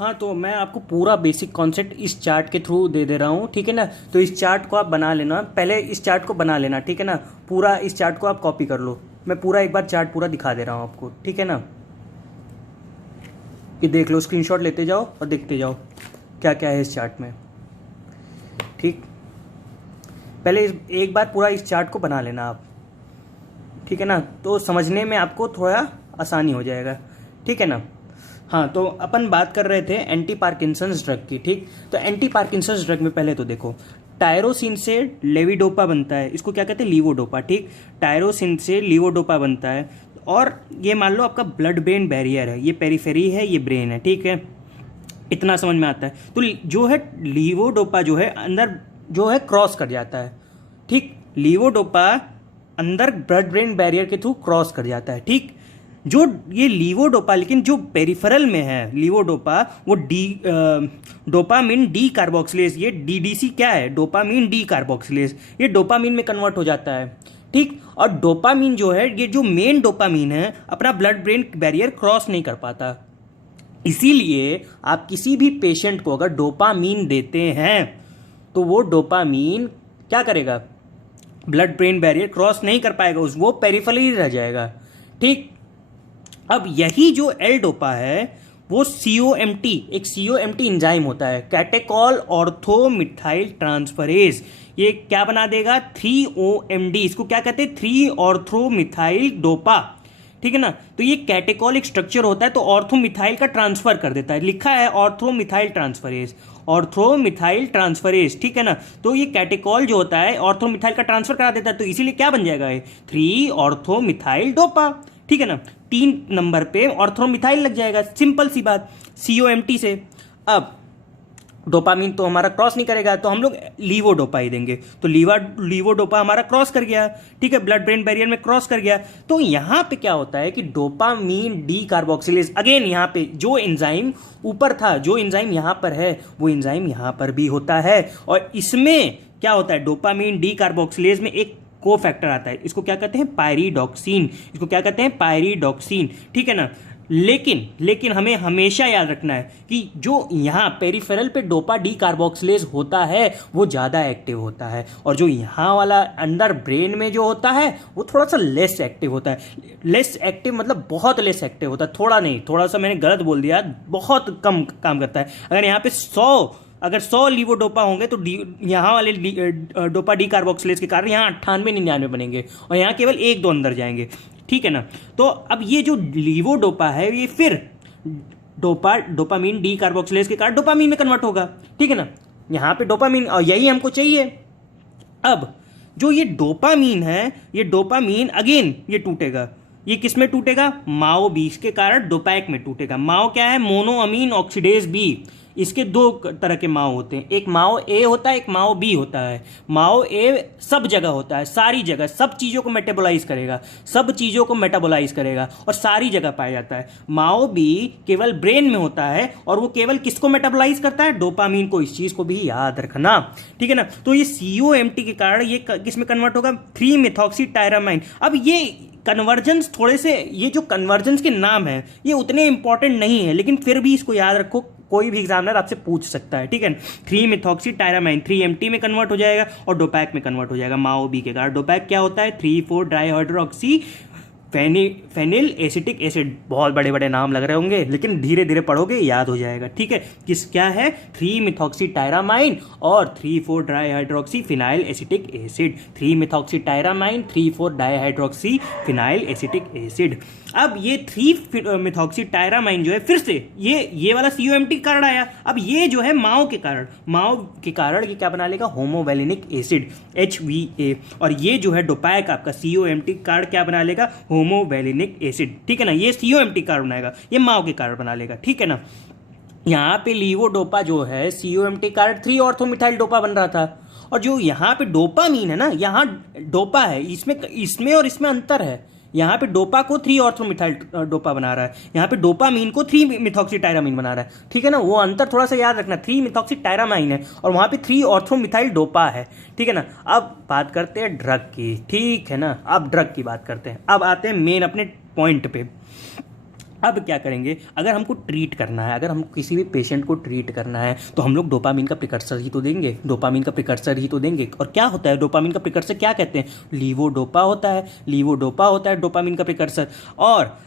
हाँ, तो मैं आपको पूरा बेसिक कॉन्सेप्ट इस चार्ट के थ्रू दे दे रहा हूँ, ठीक है ना। तो इस चार्ट को आप बना लेना, पहले इस चार्ट को बना लेना, ठीक है ना। पूरा इस चार्ट को आप कॉपी कर लो। मैं पूरा एक बार चार्ट पूरा दिखा दे रहा हूँ आपको, ठीक है ना। ये देख लो, स्क्रीनशॉट लेते जाओ और देखते जाओ क्या क्या है इस चार्ट में, ठीक। पहले एक बार पूरा इस चार्ट को बना लेना आप, ठीक है ना, तो समझने में आपको थोड़ा आसानी हो जाएगा, ठीक है ना। हाँ, तो अपन बात कर रहे थे एंटी पार्किंसंस ड्रग की, ठीक। तो एंटी पार्किंसंस ड्रग में पहले तो देखो, टायरोसिन से लेविडोपा बनता है, इसको क्या कहते हैं, लीवोडोपा, ठीक। टायरोसिन से लीवोडोपा बनता है, और ये मान लो आपका ब्लड ब्रेन बैरियर है, ये पेरिफेरी है, ये ब्रेन है, ठीक है। इतना समझ में आता है। तो जो है लीवोडोपा जो है अंदर जो है क्रॉस कर जाता है, ठीक। लीवोडोपा अंदर ब्लड ब्रेन बैरियर के थ्रू क्रॉस कर जाता है, ठीक। जो ये लीवोडोपा, लेकिन जो पेरिफेरल में है लीवोडोपा, वो डोपामिन डी कार्बोक्सिलेज, ये डीडीसी क्या है, डोपामिन डी कार्बोक्सिलेज, ये डोपामिन में कन्वर्ट हो जाता है, ठीक। और डोपामिन जो है, ये जो मेन डोपामिन है, अपना ब्लड ब्रेन बैरियर क्रॉस नहीं कर पाता। इसीलिए आप किसी भी पेशेंट को अगर डोपामिन देते हैं तो वो डोपामिन क्या करेगा, ब्लड ब्रेन बैरियर क्रॉस नहीं कर पाएगा, वो पेरिफेरली रह जाएगा, ठीक। अब यही जो एल डोपा है वो COMT, एक COMT एंजाइम होता है, कैटेकॉल ऑर्थोमिथाइल ट्रांसफरेज, ये क्या बना देगा, 3OMD, इसको क्या कहते हैं, 3 ऑर्थोमिथाइल डोपा, ठीक है ना। तो ये कैटेकॉल एक स्ट्रक्चर होता है, तो ऑर्थोमिथाइल का ट्रांसफर कर देता है, लिखा है ऑर्थोमिथाइल ट्रांसफरेज, ऑर्थोमिथाइल ट्रांसफरेज, ठीक है ना। तो ये कैटेकॉल जो होता है ऑर्थोमिथाइल का ट्रांसफर करा देता है, तो इसीलिए क्या बन जाएगा, 3 ऑर्थोमिथाइल डोपा, ठीक है ना। 3 नंबर पे ऑर्थोमिथाइल लग जाएगा, सिंपल सी बात, COMT से। अब डोपामिन तो हमारा क्रॉस नहीं करेगा, तो हम लोग लीवोडोपा ही देंगे, तो लीवोडोपा हमारा क्रॉस कर गया, ठीक है, ब्लड ब्रेन बैरियर में क्रॉस कर गया। तो यहां पे क्या होता है कि डोपामिन डी कार्बोक्सिलेज, अगेन यहां पे जो एंजाइम ऊपर था, जो एंजाइम यहां पर है, वो एंजाइम यहां पर भी होता है, और इसमें क्या होता है, डोपामिन डी कार्बोक्सिलेज में एक को फैक्टर आता है, इसको क्या कहते हैं, पायरिडॉक्सिन, इसको क्या कहते हैं, पायरिडॉक्सिन, ठीक है ना। लेकिन हमें हमेशा याद रखना है कि जो यहाँ पेरिफेरल पे डोपा डी कार्बोक्सिलेज होता है वो ज़्यादा एक्टिव होता है, और जो यहाँ वाला अंदर ब्रेन में जो होता है वो थोड़ा सा लेस एक्टिव होता है। लेस एक्टिव मतलब बहुत लेस एक्टिव होता है, थोड़ा नहीं, थोड़ा सा मैंने गलत बोल दिया, बहुत कम काम करता है। अगर यहाँ पे 100 लीवोडोपा होंगे तो यहाँ वाले डोपा डी कार्बोक्सिलेज के कारण यहाँ 98-99 बनेंगे, और यहाँ केवल 1-2 अंदर जाएंगे, ठीक है ना। तो अब ये जो लीवोडोपा है ये फिर डोपामिन डी कार्बोक्सिलेज के कारण डोपामिन में कन्वर्ट होगा, ठीक है ना। यहाँ पे डोपामिन, और यही हमको चाहिए। अब जो ये डोपामिन है, ये डोपामिन अगेन ये टूटेगा, ये किस में टूटेगा, माओ बी के कारण डोपैक में टूटेगा। माओ क्या है, मोनोअमीन ऑक्सीडेज बी, इसके 2 तरह के माओ होते हैं, एक माओ ए होता है, एक माओ बी होता है। माओ ए सब जगह होता है, सारी जगह, सब चीज़ों को मेटाबोलाइज करेगा, सब चीज़ों को मेटाबोलाइज करेगा और सारी जगह पाया जाता है। माओ बी केवल ब्रेन में होता है, और वो केवल किसको मेटाबोलाइज करता है, डोपामीन को। इस चीज़ को भी याद रखना, ठीक है ना। तो ये COMT के कारण ये किस में कन्वर्ट होगा, 3-मेथॉक्सीटायरामाइन। अब ये कन्वर्जेंस थोड़े से, ये जो कन्वर्जेंस के नाम है ये उतने इंपॉर्टेंट नहीं है, लेकिन फिर भी इसको याद रखो, कोई भी एग्जामिनर आपसे पूछ सकता है, ठीक है। 3-मेथॉक्सीटायरामाइन 3MT में कन्वर्ट हो जाएगा और डोपैक में कन्वर्ट हो जाएगा, माओ बी के कारण। डोपैक क्या होता है, 3,4-डाइहाइड्रोक्सी फेनिल एसिटिक एसिड, बहुत बड़े बड़े नाम लग रहे होंगे, लेकिन धीरे धीरे पढ़ोगे याद हो जाएगा, ठीक है। क्या है, 3-मेथॉक्सीटायरामाइन और three four dihydroxy phenyl acetic acid, three methoxytyramine three four dihydroxy phenyl acetic acid. अब ये 3-मेथॉक्सीटायरामाइन जो है, फिर से ये वाला COMT कारण आया। अब ये जो है माओ के कारण ये क्या बना लेगा, होमोवेलिनिक एसिड HVA, और ये जो है डोपैक आपका COMT कारण क्या बना लेगा, होमोवेलिनिक एसिड, ठीक है ना। ये COMT कारण बनाएगा, ये माओ के कारण बना लेगा, ठीक है ना। यहाँ पे लीवोडोपा जो है COMT कारण 3 ऑर्थोमिथाइल डोपा बन रहा था, और जो यहाँ पे डोपामीन है ना, यहाँ डोपा है, इसमें और इसमें अंतर है। यहाँ पे डोपा को 3 ऑर्थोमिथाइल डोपा बना रहा है, यहाँ पे डोपामीन को 3-मेथॉक्सीटायरामाइन बना रहा है, ठीक है ना। वो अंतर थोड़ा सा याद रखना, 3-मेथॉक्सीटायरामाइन है और वहाँ पे 3 ऑर्थोमिथाइल डोपा है, ठीक है ना। अब बात करते हैं ड्रग की, ठीक है ना। अब ड्रग की बात करते हैं, अब आते हैं मेन अपने पॉइंट पे। अब क्या करेंगे, अगर हमको ट्रीट करना है, अगर हम किसी भी पेशेंट को ट्रीट करना है तो हम लोग डोपामिन का प्रिकर्सर ही तो देंगे, डोपामिन का प्रिकर्सर ही तो देंगे। और क्या होता है डोपामिन का प्रिकर्सर, क्या कहते हैं, लीवोडोपा होता है, लीवोडोपा होता है डोपामिन का प्रिकर्सर। और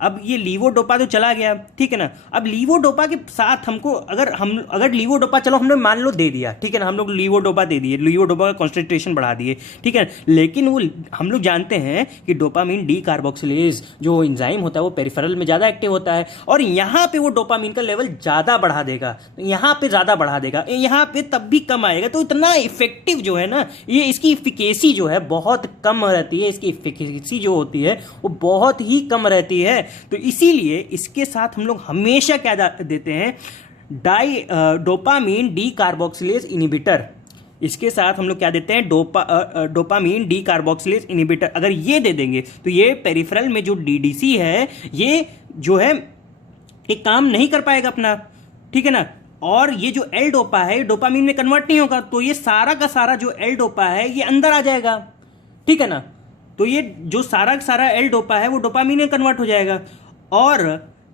अब ये लीवोडोपा तो चला गया, ठीक है ना। अब लीवोडोपा के साथ हमको अगर लीवोडोपा चलो हमने मान लो दे दिया, ठीक है ना, हम लोग लीवोडोपा दे दिए, लीवोडोपा का कॉन्सेंट्रेशन बढ़ा दिए, ठीक है। लेकिन वो हम लोग जानते हैं कि डोपामिन डी कार्बोक्सिलेज जो एंजाइम होता है वो पेरिफेरल में ज़्यादा एक्टिव होता है, और यहाँ पे वो डोपामिन का लेवल ज़्यादा बढ़ा देगा, यहाँ पे ज़्यादा बढ़ा देगा, यहाँ पे तब भी कम आएगा। तो इतना इफेक्टिव जो है ना, ये इसकी इफिकेसी जो है बहुत कम रहती है, इसकी इफिकेसी जो होती है वो बहुत ही कम रहती है। तो इसीलिए इसके साथ हम लोग हमेशा क्या देते हैं, डोपामिन डी कार्बोक्सिलेज इनिबिटर। इसके साथ हम लोग क्या देते हैं, डोपामिन डी कार्बोक्सिलेज इनिबिटर। अगर ये दे देंगे तो ये पेरिफेरल में जो डीडीसी है ये जो है एक काम नहीं कर पाएगा अपना, ठीक है ना। और ये जो एल डोपा है डोपामिन में कन्वर्ट नहीं होगा, तो ये सारा का सारा जो एल डोपा है ये अंदर आ जाएगा, ठीक है ना। तो ये जो सारा का सारा एल डोपा है वो डोपामिन में कन्वर्ट हो जाएगा, और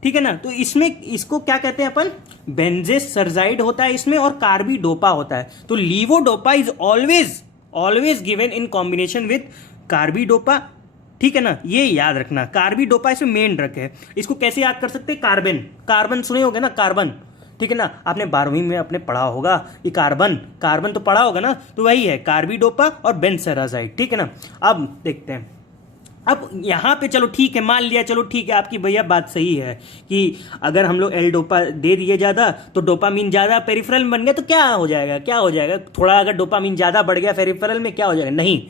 ठीक है ना। तो इसमें इसको क्या कहते हैं अपन, बेंजेसरजाइड होता है इसमें, और कार्बिडोपा होता है। तो levodopa is always given in combination with carbidopa, ठीक है ना। ये याद रखना, कार्बिडोपा इसमें मेन ड्रग है। इसको कैसे याद कर सकते हैं, कार्बन सुने होगे ना, कार्बन, ठीक है ना, आपने 12वीं में अपने पढ़ा होगा कि कार्बन तो पढ़ा होगा ना, तो वही है कार्बिडोपा और बेंसेराजाइड, ठीक है ना। अब देखते हैं, अब यहाँ पे चलो ठीक है, मान लिया, चलो ठीक है, आपकी भैया बात सही है कि अगर हम लोग एल डोपा दे दिए ज़्यादा तो डोपामिन ज़्यादा पेरिफेरल में बन गया, तो क्या हो जाएगा, थोड़ा अगर डोपामिन ज़्यादा बढ़ गया पेरिफेरल में क्या हो जाएगा, नहीं।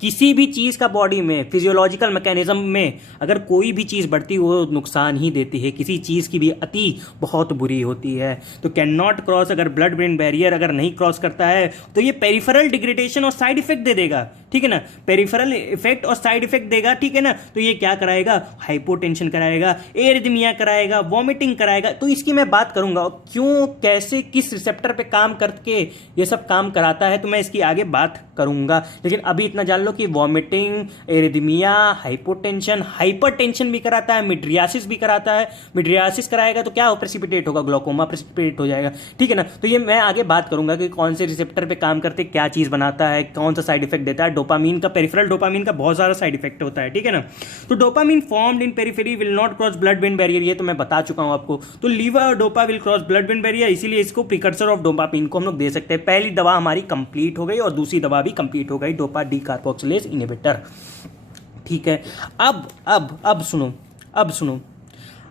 किसी भी चीज़ का बॉडी में फिजियोलॉजिकल मैकेनिज्म में अगर कोई भी चीज़ बढ़ती हो नुकसान ही देती है, किसी चीज़ की भी अति बहुत बुरी होती है। तो कैन नॉट क्रॉस, अगर ब्लड ब्रेन बैरियर अगर नहीं क्रॉस करता है तो ये पेरिफेरल डिग्रेडेशन और साइड इफेक्ट दे देगा, ठीक है ना, पेरिफेरल इफेक्ट और साइड इफेक्ट देगा, ठीक है ना। तो ये क्या कराएगा, हाइपोटेंशन कराएगा, एरिथमिया कराएगा, वॉमिटिंग कराएगा। तो इसकी मैं बात करूंगा क्यों, कैसे, किस रिसेप्टर पे काम करके ये सब काम कराता है, तो मैं इसकी आगे बात करूंगा। लेकिन अभी इतना जान लो कि वॉमिटिंग, एरिथमिया, हाइपोटेंशन, हाइपरटेंशन भी कराता है, मिड्रियासिस भी कराता है। मिड्रियासिस कराएगा तो क्या हो, प्रेसिपिटेट होगा, ग्लोकोमा प्रेसिपिटेट हो जाएगा, ठीक है ना। तो ये मैं आगे बात करूंगा कि कौन से रिसेप्टर पे काम करते, क्या चीज़ बनाता है, कौन सा साइड इफेक्ट देता है। डोपामिन का, पेरिफेरल डोपामिन का बहुत सारा साइड इफेक्ट होता है, ठीक है ना। तो dopamine formed in periphery will not cross blood brain barrier, ये तो मैं बता चुका हूं आपको। तो levodopa will cross blood brain barrier, इसीलिए इसको प्रिकर्सर ऑफ डोपामिन को हम लोग दे सकते हैं। पहली दवा हमारी कंप्लीट हो गई और दूसरी दवा भी कंप्लीट हो गई, डोपा डी कार्बोक्सिलेज इनिबिटर, ठीक है। अब सुनो,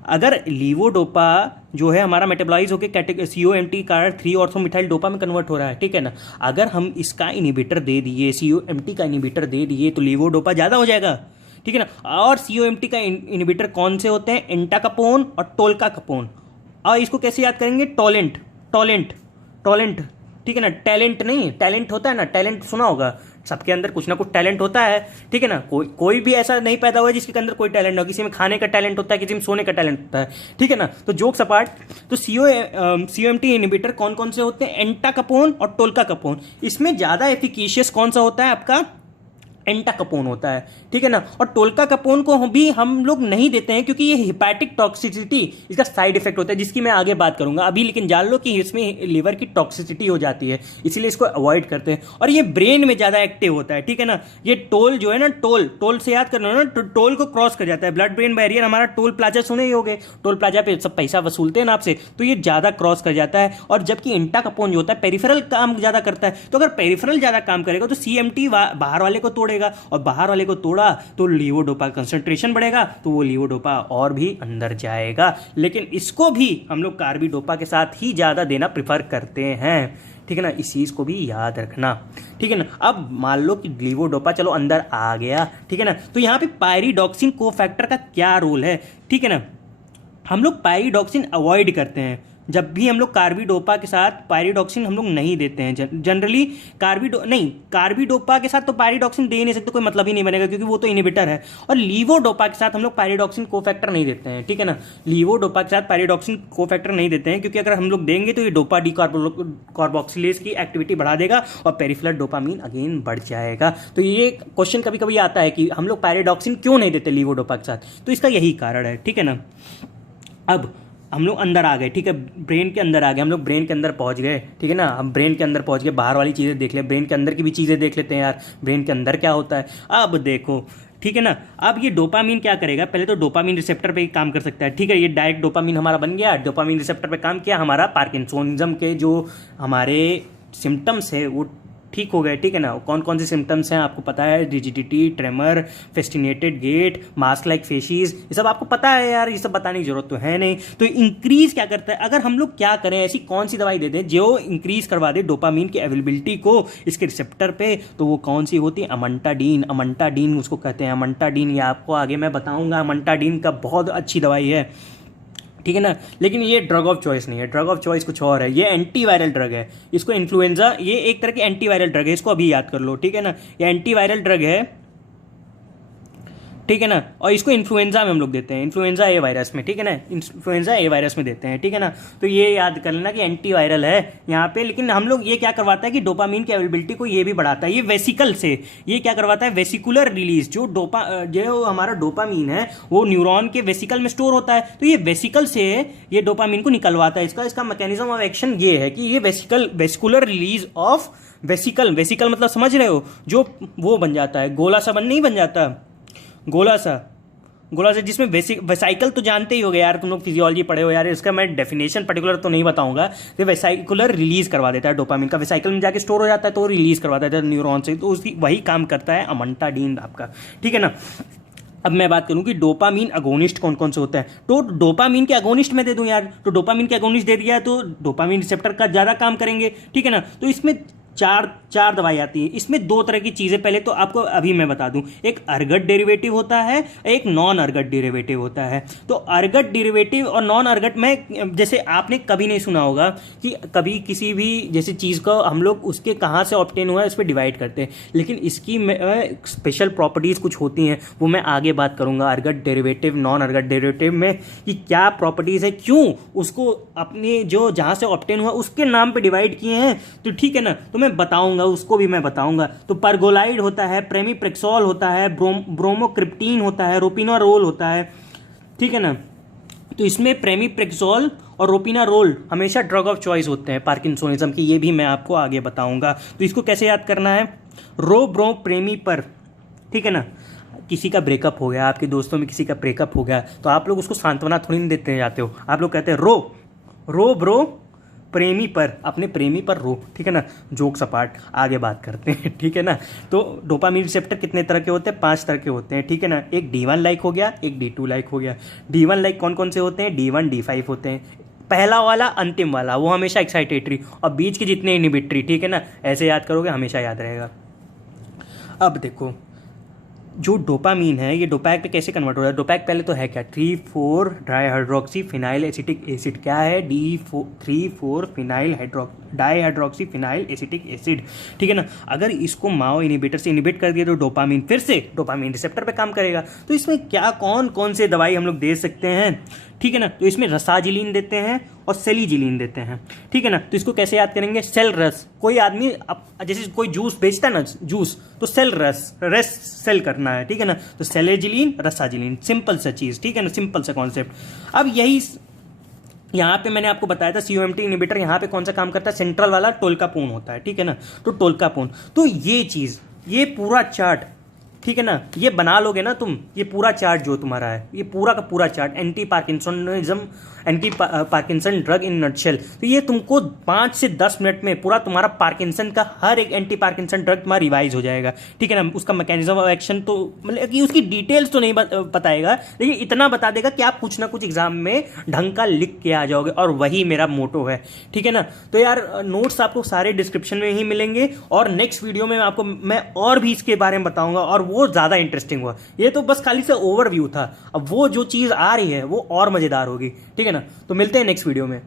अगर लीवोडोपा जो है हमारा मेटाबोलाइज होकर COMT का 3 ऑर्थोमिथाइल डोपा में कन्वर्ट हो रहा है, ठीक है ना। अगर हम इसका इनिबिटर दे दिए, COMT का इनिबिटर दे दिए, तो लीवोडोपा ज़्यादा हो जाएगा, ठीक है ना। और COMT का इनिबिटर कौन से होते हैं, एंटाकापोन और टोल्काकापोन। और इसको कैसे याद करेंगे, टोलेंट, ठीक है ना। टैलेंट नहीं, टैलेंट होता है ना, टैलेंट सुना होगा, सबके अंदर कुछ ना कुछ टैलेंट होता है, ठीक है ना। कोई भी ऐसा नहीं पैदा हुआ जिसके अंदर कोई टैलेंट ना हो। किसी में खाने का टैलेंट होता है, किसी में सोने का टैलेंट होता है, ठीक है ना। तो जोक्स अपार्ट, तो COMT इनिबिटर कौन कौन से होते हैं, एंटाकापोन और टोल्काकापोन। इसमें ज़्यादा एफिकेशियस कौन सा होता है, आपका एंटाकापोन होता है, ठीक है ना। और टोल्काकापोन को भी हम लोग नहीं देते हैं क्योंकि ये हिपैटिक टॉक्सिसिटी इसका साइड इफेक्ट होता है, जिसकी मैं आगे बात करूंगा अभी। लेकिन जान लो कि इसमें लिवर की टॉक्सिसिटी हो जाती है, इसीलिए इसको अवॉइड करते हैं। और ये ब्रेन में ज़्यादा एक्टिव होता है, ठीक है ना। ये टोल जो है ना, टोल से याद करना ना, टोल को क्रॉस कर जाता है। ब्लड ब्रेन बैरियर हमारा टोल प्लाजा सुने ही होगे, टोल प्लाजा पे सब पैसा वसूलते हैं ना आपसे, तो ये ज़्यादा क्रॉस कर जाता है। और जबकि एंटाकापोन जो होता है पेरिफेरल काम ज़्यादा करता है, तो अगर पेरिफेरल ज़्यादा काम करेगा तो CMT बाहर वाले को तोड़ेगा, और बाहर वाले को तोड़ा तो लीवोडोपा कंसंट्रेशन बढ़ेगा, तो वो लीवोडोपा और भी अंदर जाएगा। लेकिन इसको भी हम लोग कार्बिडोपा के साथ ही ज़्यादा देना प्रिफर करते हैं, ठीक है ना। इस चीज़ को भी याद रखना, ठीक है ना। अब मान लो कि लीवोडोपा चलो अंदर आ गया, ठीक है ना। तो यहाँ पे पायरिडॉक्सिन कोफैक्टर का क्या रोल है, ठीक है ना। हम लोग पायरिडॉक्सिन अवॉइड करते हैं, जब भी हम लोग कार्बिडोपा के साथ पायरिडॉक्सिन हम लोग नहीं देते हैं जनरली। कार्बिडोपा के साथ तो पायरिडॉक्सिन दे ही नहीं सकते, कोई मतलब ही नहीं बनेगा क्योंकि वो तो इनहिबिटर है। और लीवोडोपा के साथ हम लोग पायरिडॉक्सिन कोफैक्टर नहीं देते हैं, ठीक है ना। लीवोडोपा के साथ पायरिडॉक्सिन कोफैक्टर नहीं देते हैं क्योंकि अगर हम लोग देंगे तो ये डोपा डी कार्बोक्सिलेज की एक्टिविटी बढ़ा देगा और पेरिफेरल डोपामीन अगेन बढ़ जाएगा। तो ये क्वेश्चन कभी कभी आता है कि हम लोग पायरिडॉक्सिन क्यों नहीं देते लीवोडोपा के साथ, तो इसका यही कारण है, ठीक है ना। अब हम लोग अंदर आ गए, ठीक है, ब्रेन के अंदर आ गए, हम लोग ब्रेन के अंदर पहुंच गए, ठीक है ना। हम ब्रेन के अंदर पहुंच गए, बाहर वाली चीज़ें देख ले, ब्रेन के अंदर की भी चीज़ें देख लेते हैं यार, ब्रेन के अंदर क्या होता है। अब देखो, ठीक है ना, अब ये डोपामीन क्या करेगा, पहले तो डोपामीन रिसेप्टर पे काम कर सकता है, ठीक है। ये डायरेक्ट डोपामीन हमारा बन गया, डोपामीन रिसेप्टर पे काम किया, हमारा पार्किंसोनिज्म के जो हमारे सिम्टम्स है वो ठीक हो गए, ठीक है ना। कौन कौन से सिम्टम्स हैं आपको पता है, rigidity, tremor, festinated gait, mask like facies, ये सब आपको पता है यार, ये सब बताने की जरूरत तो है नहीं। तो इंक्रीज क्या करता है, अगर हम लोग क्या करें, ऐसी कौन सी दवाई दे दें जो इंक्रीज करवा दे डोपामीन की अवेलेबिलिटी को इसके रिसेप्टर पे, तो वो कौन सी होती है, अमंटाडीन। अमंटाडीन उसको कहते हैं, अमंटाडीन, ये आपको आगे मैं बताऊंगा। अमंटाडीन का बहुत अच्छी दवाई है, ठीक है ना। लेकिन ये ड्रग ऑफ चॉइस नहीं है, ड्रग ऑफ चॉइस कुछ और है, ये एंटीवायरल ड्रग है। इसको इन्फ्लुएंजा, ये एक तरह की एंटीवायरल ड्रग है, इसको अभी याद कर लो, ठीक है ना। ये एंटीवायरल ड्रग है, ठीक है ना। और इसको इन्फ्लुएंजा में हम लोग देते हैं, इन्फ्लुएंजा ए वायरस में, ठीक है ना, इन्फ्लुएंजा ए वायरस में देते हैं, ठीक है ना। तो ये याद कर लेना कि एंटीवायरल है यहाँ पे। लेकिन हम लोग ये क्या करवाता है कि डोपामीन की अवेलेबिलिटी को ये भी बढ़ाता है, ये वेसिकल से, ये क्या करवाता है, वेसिकुलर रिलीज। जो हमारा डोपामीन है वो न्यूरॉन के वेसिकल में स्टोर होता है, तो ये वेसिकल से ये डोपामीन को निकलवाता है। इसका मैकेनिज्म ऑफ एक्शन ये है कि ये वेसिकुलर रिलीज ऑफ वेसिकल मतलब समझ रहे हो, जो वो बन जाता है, गोला सा नहीं बन जाता, गोला सा जिसमें वेसाइकल तो जानते ही हो गए यार, तुम लोग फिजियोलॉजी पढ़े हो यार, इसका मैं डेफिनेशन पर्टिकुलर तो नहीं बताऊंगा। तो वेसाइकुलर रिलीज करवा देता है डोपामिन का, वेसाइकल में जाके स्टोर हो जाता है तो रिलीज करवा देता है न्यूरॉन से, तो उसकी वही काम करता है अमंटाडीन आपका, ठीक है ना। अब मैं बात करूं कि डोपामीन अगोनिस्ट कौन कौन से होते हैं, तो डोपामीन के अगोनिस्ट मैं दे दूं यार, तो डोपामीन के अगोनिस्ट दे दिया तो डोपामीन रिसेप्टर का ज़्यादा काम करेंगे, ठीक है ना। तो इसमें चार दवाई आती है, इसमें दो तरह की चीज़ें, पहले तो आपको अभी मैं बता दूं, एक अर्गट डेरिवेटिव होता है, एक नॉन अर्गट डेरिवेटिव होता है। तो अर्गट डेरिवेटिव और नॉन अर्गट में, जैसे आपने कभी नहीं सुना होगा कि कभी किसी भी जैसे चीज़ को हम लोग उसके कहाँ से ऑब्टेन हुआ है उस पर डिवाइड करते हैं, लेकिन इसकी स्पेशल प्रॉपर्टीज़ कुछ होती हैं, वो मैं आगे बात करूँगा ergot derivative non ergot derivative में कि क्या प्रॉपर्टीज़ है, क्यों उसको अपने जो जहाँ से ऑब्टेन हुआ उसके नाम पर डिवाइड किए हैं, तो ठीक है ना। तो मैं बताऊंगा, उसको भी मैं बताऊंगा। तो परगोलाइड होता है, प्रेमीप्रेक्सोल होता है, ब्रोमोक्रिप्टीन होता है, रोपिनारोल होता है, ठीक है ना। तो इसमें प्रेमीप्रेक्सोल और रोपिनारोल हमेशा ड्रग ऑफ चॉइस होते हैं पार्किंसोनिज्म की, ये भी मैं आपको आगे बताऊंगा। तो इसको कैसे याद करना है, प्रेमी, ठीक है ना। किसी का ब्रेकअप हो गया, आपके दोस्तों में किसी का ब्रेकअप हो गया, तो आप लोग उसको सांत्वना थोड़ी नहीं देते जाते हो, आप लोग कहते हैं रो ब्रो प्रेमी पर, अपने प्रेमी पर रो, ठीक है ना। जोक सपाट, आगे बात करते हैं, ठीक है ना। तो डोपामीन रिसेप्टर कितने तरह के होते हैं, 5 तरह के होते हैं, ठीक है ना। एक D1 लाइक हो गया, एक D2 लाइक हो गया। D1 लाइक कौन कौन से होते हैं, D1 D5 होते हैं, पहला वाला अंतिम वाला वो हमेशा एक्साइटेटरी, और बीच के जितने इनहिबिटरी, ठीक है ना। ऐसे याद करोगे हमेशा याद रहेगा। अब देखो जो डोपामीन है ये डोपैक पे कैसे कन्वर्ट हो रहा है, डोपैक पहले तो है क्या, 3,4 डाईहाइड्रोक्सी फिनाइल एसिटिक एसिड, क्या है, 3,4 phenyl dihydroxy phenyl acetic acid, ठीक है ना। अगर इसको माओ इनिबिटर से इनिबिट कर दिया तो डोपामीन फिर से डोपामीन रिसेप्टर पे काम करेगा। तो इसमें क्या कौन कौन से दवाई हम लोग दे सकते हैं, ठीक है ना। तो इसमें रसाजिलीन देते हैं और सेलिजिलीन देते हैं, ठीक है ना। तो इसको कैसे याद करेंगे, सेल रस, कोई आदमी जैसे कोई जूस बेचता है ना जूस, तो सेल रस सेल करना है, ठीक है ना। तो सेलेजिलीन रसाजिलीन, सिंपल सा चीज़, ठीक है ना, सिंपल सा कॉन्सेप्ट। अब यही यहाँ पे मैंने आपको बताया था COMT इनिबिटर यहाँ पे कौन सा काम करता है, सेंट्रल वाला टोल्कापोन होता है, ठीक है ना। तो टोल्कापोन, तो ये चीज़, ये पूरा चार्ट, ठीक है ना, ये बना लोगे ना तुम, ये पूरा चार्ट जो तुम्हारा है, ये पूरा का पूरा chart anti Parkinson drug in nutshell, तो ये तुमको 5 से 10 मिनट में पूरा तुम्हारा पार्किंसन का हर एक एंटी पार्किंसन ड्रग तुम्हारा रिवाइज हो जाएगा, ठीक है ना। उसका मैकेनिज्म ऑफ एक्शन तो मतलब कि उसकी डिटेल्स तो नहीं बताएगा, लेकिन इतना बता देगा कि आप कुछ ना कुछ एग्जाम में ढंग का लिख के आ जाओगे, और वही मेरा मोटो है, ठीक है ना। तो यार नोट्स आपको सारे डिस्क्रिप्शन में ही मिलेंगे, और नेक्स्ट वीडियो में आपको मैं और भी इसके बारे में बताऊंगा, और वो ज़्यादा इंटरेस्टिंग हुआ। ये तो बस खाली से ओवरव्यू था, अब वो जो चीज़ आ रही है वो और मज़ेदार होगी, ठीक है ना। तो मिलते हैं नेक्स्ट वीडियो में।